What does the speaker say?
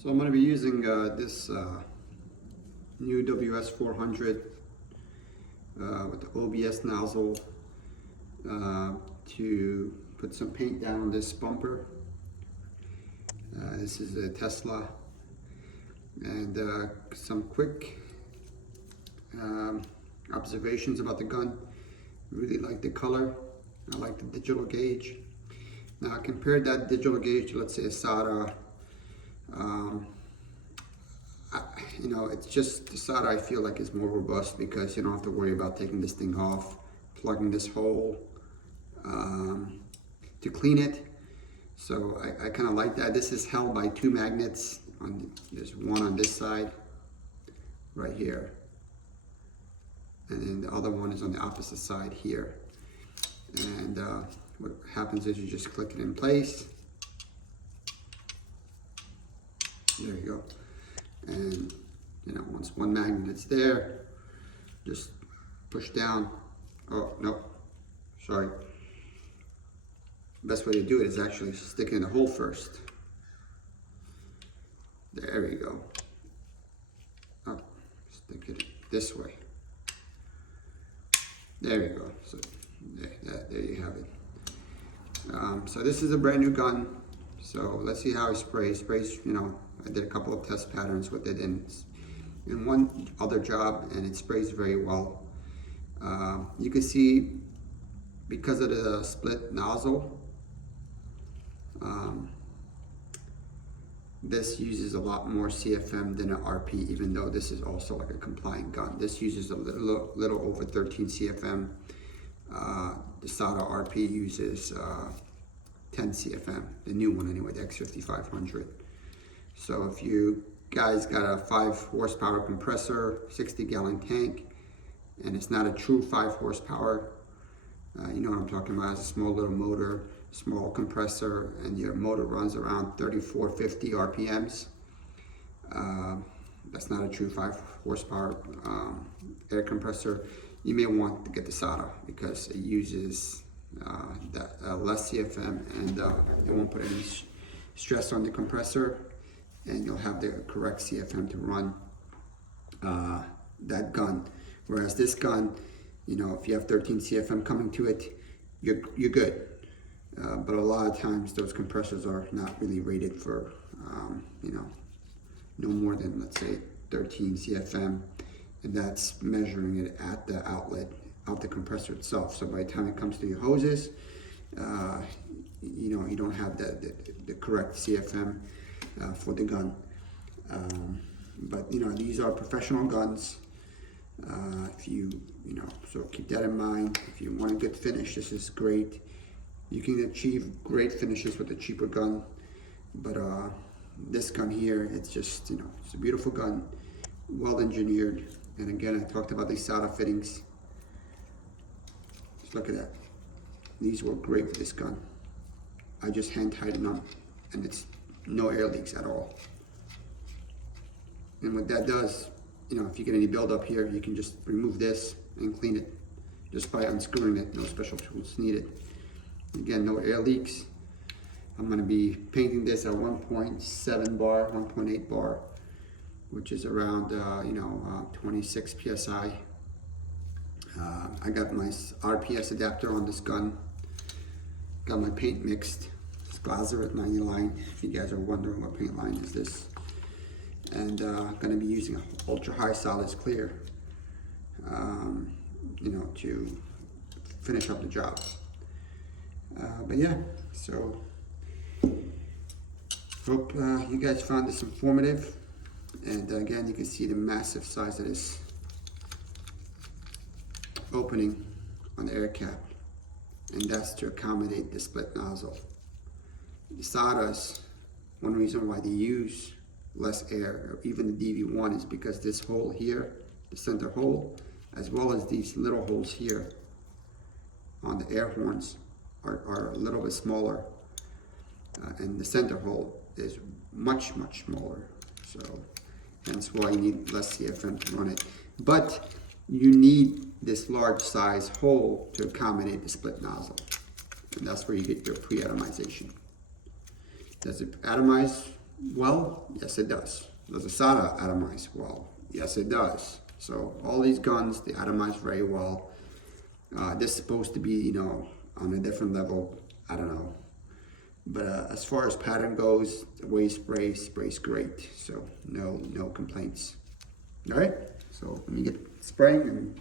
So I'm going to be using this new ws400 with the OBS nozzle to put some paint down on this bumper. This is a Tesla, and some quick observations about the gun. Really like the color. I like the digital gauge. Now I compared that digital gauge to, let's say, a SATA. You know, it's just the SATA I feel like is more robust because you don't have to worry about taking this thing off, plugging this hole to clean it. So I kind of like that. This is held by two magnets. There's one on this side, right here, and then the other one is on the opposite side here. And what happens is you just click it in place. There you go. And you know, once one magnet is there, just push down. Oh no, sorry. Best way to do it is actually stick it in the hole first. There we go. Oh, stick it this way. There we go. So there you have it. So this is a brand new gun. So let's see how it sprays. Sprays, you know, I did a couple of test patterns with it in one other job, and it sprays very well. You can see because of the split nozzle, this uses a lot more CFM than an RP, even though this is also like a compliant gun. This uses a little over 13 CFM. The SATA RP uses 10 CFM, the new one anyway, the X5500. So if you guys got a 5 horsepower compressor, 60-gallon tank, and it's not a true 5 horsepower, you know what I'm talking about. It's a small little motor, small compressor, and your motor runs around 3450 RPMs. That's not a true 5 horsepower air compressor. You may want to get the SATA because it uses less CFM, and it won't put any stress on the compressor, and you'll have the correct CFM to run that gun. Whereas this gun, you know, if you have 13 CFM coming to it, you're good. But a lot of times those compressors are not really rated for, you know, no more than, let's say, 13 CFM, and that's measuring it at the outlet of the compressor itself. So by the time it comes to your hoses, you know, you don't have the correct CFM for the gun. But you know, these are professional guns. If you know, so keep that in mind. If you want a good finish, this is great. You can achieve great finishes with a cheaper gun, but this gun here, it's just, you know, it's a beautiful gun, well engineered. And again, I talked about these SATA fittings. Just look at that. These work great for this gun. I just hand tighten them, and it's no air leaks at all. And what that does, you know, if you get any buildup here, you can just remove this and clean it just by unscrewing it. No special tools needed. Again, no air leaks. I'm going to be painting this at 1.7 bar, 1.8 bar, which is around, you know, 26 PSI. I got my RPS adapter on this gun. Got my paint mixed. It's Glazerith 90 line, if you guys are wondering what paint line is this. And I'm going to be using an ultra high solids clear, you know, to finish up the job. But yeah, so hope you guys found this informative. And again, you can see the massive size of this opening on the air cap, and that's to accommodate the split nozzle. The SATAs, one reason why they use less air, or even the DV1, is because this hole here, the center hole, as well as these little holes here on the air horns are a little bit smaller, and the center hole is much smaller. So hence why you need less CFM to run it. But you need this large size hole to accommodate the split nozzle, and that's where you get your pre-atomization. Does it atomize Well, yes it does. Does the solder atomize well? Yes it does. So all these guns, they atomize very well. This is supposed to be, on a different level. I don't know. But as far as pattern goes, the way it sprays great. So no complaints. All right. So let me get spraying and